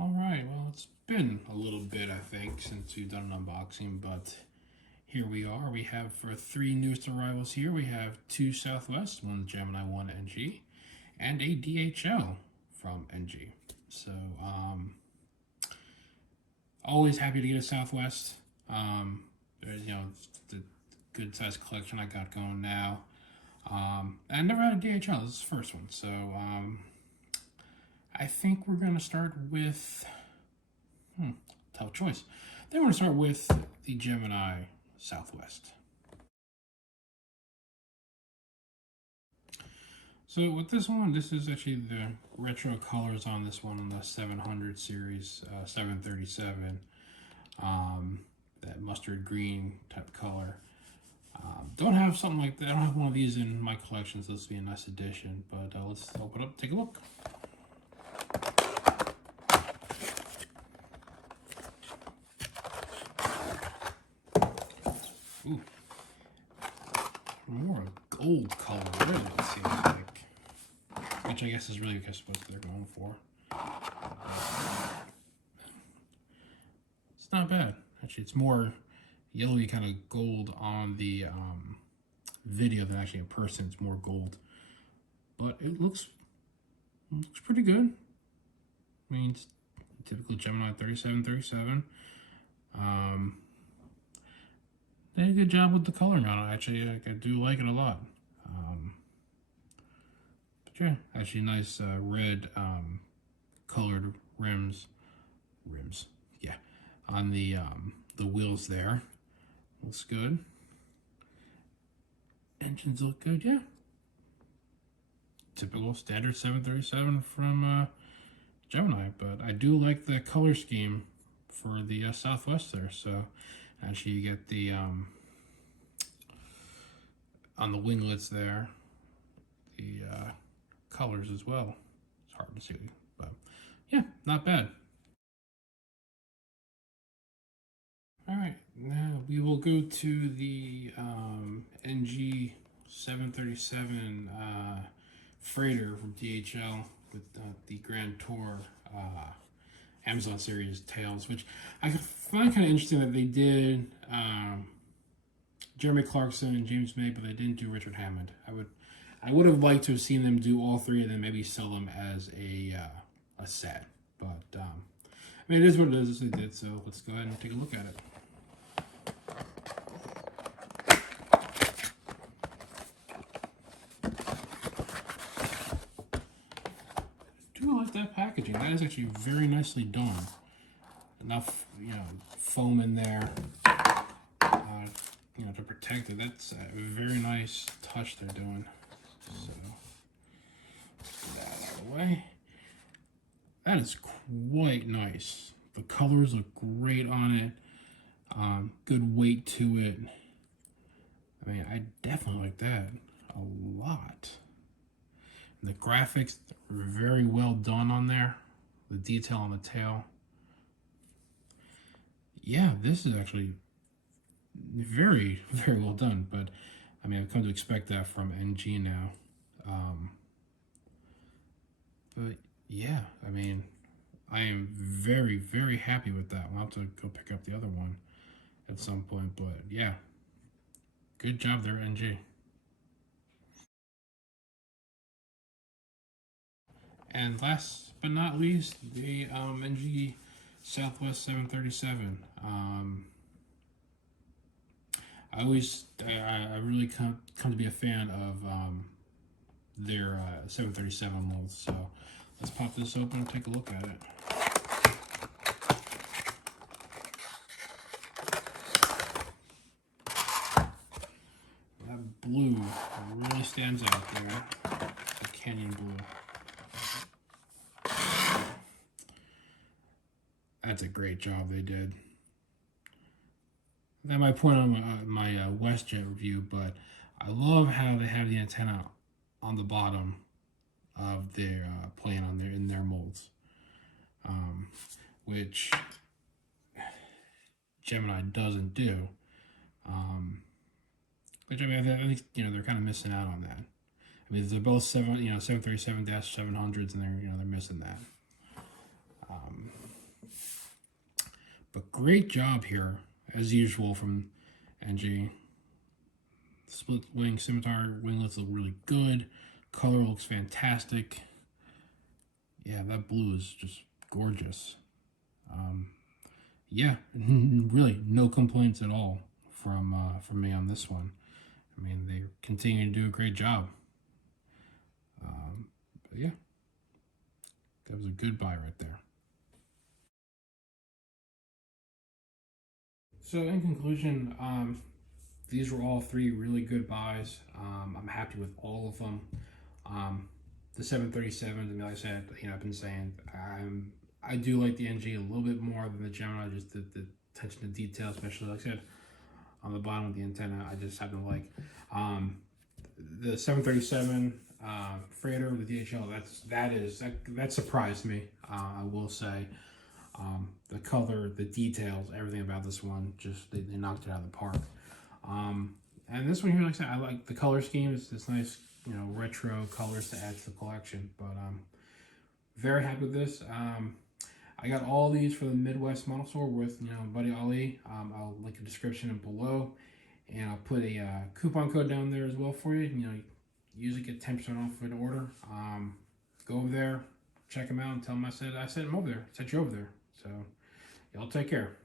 All right, well, it's been a little bit, I think, since we've done an unboxing, but here we are. We have for three newest arrivals here. We have two Southwest, one Gemini, one NG, and a DHL from NG. So, always happy to get a Southwest. There's, the good sized collection I got going now. I never had a DHL. This is the first one, so I think we're gonna start with tough choice. Then we're gonna start with the Gemini Southwest. So with this one, this is actually the retro colors on this one on the 700 series, 737. That mustard green type color. Don't have something like that. I don't have one of these in my collection, so this will be a nice addition. But let's open it up, take a look. Ooh, more gold color, really, it seems like. Which I guess is really what they're going for. It's not bad. Actually, it's more yellowy kind of gold on the video than actually in person. It's more gold. But it looks pretty good. I mean, it's typical Gemini 3737. They did a good job with the coloring on it. Actually, I do like it a lot. But yeah, actually nice red colored rims, yeah, on the wheels there. Looks good. Engines look good, yeah. Typical standard 737 from Gemini, but I do like the color scheme for the Southwest there. So actually you get the on the winglets there, the colors as well. It's hard to see, but yeah, not bad. All right, now we will go to the NG 737 freighter from DHL with the Grand Tour Amazon series tails, which I find kind of interesting that they did Jeremy Clarkson and James May, but they didn't do Richard Hammond. I would have liked to have seen them do all three and then maybe sell them as a set, but I mean, it is what it is. They did, so let's go ahead and take a look at it. I do like that packaging. That is actually very nicely done. Enough, foam in there, to protect it. That's a very nice touch they're doing. So, get that out of the way. That is quite nice. The colors look great on it. Good weight to it. I mean, I definitely like that a lot. The graphics are very well done on there. The detail on the tail. Yeah, this is actually very, very well done. But I mean, I've come to expect that from NG now. But yeah, I mean, I am very, very happy with that. I'll have to go pick up the other one at some point. But yeah, good job there, NG. And last but not least, the NG Southwest 737. I really come to be a fan of their 737 molds. So let's pop this open and take a look at it. That blue really stands out there. The canyon blue. That's a great job they did. That might point on my WestJet review, but I love how they have the antenna on the bottom of their plane in their molds, which Gemini doesn't do. Which I mean, I think they're kind of missing out on that. I mean, they're both 737-700s, and they're missing that. But great job here, as usual, from NG. Split wing scimitar winglets look really good. Color looks fantastic. Yeah, that blue is just gorgeous. Yeah, really no complaints at all from me on this one. I mean, they continue to do a great job. But yeah, that was a good buy right there. So in conclusion, these were all three really good buys. I'm happy with all of them. The 737, I mean, like I said, I've been saying I do like the NG a little bit more than the Gemini. Just the attention to detail, especially like I said on the bottom of the antenna. I just happen to like the 737 freighter with the DHL. That surprised me. I will say. The color, the details, everything about this one, just they knocked it out of the park. And this one here, like I said, I like the color scheme. It's nice, retro colors to add to the collection. But very happy with this. I got all these for the Midwest Model Store with Buddy Ali. I'll link the description below, and I'll put a coupon code down there as well for you. Usually get 10% off for an order. Go over there, check them out, and tell them I sent them over there. Sent you over there. So, y'all take care.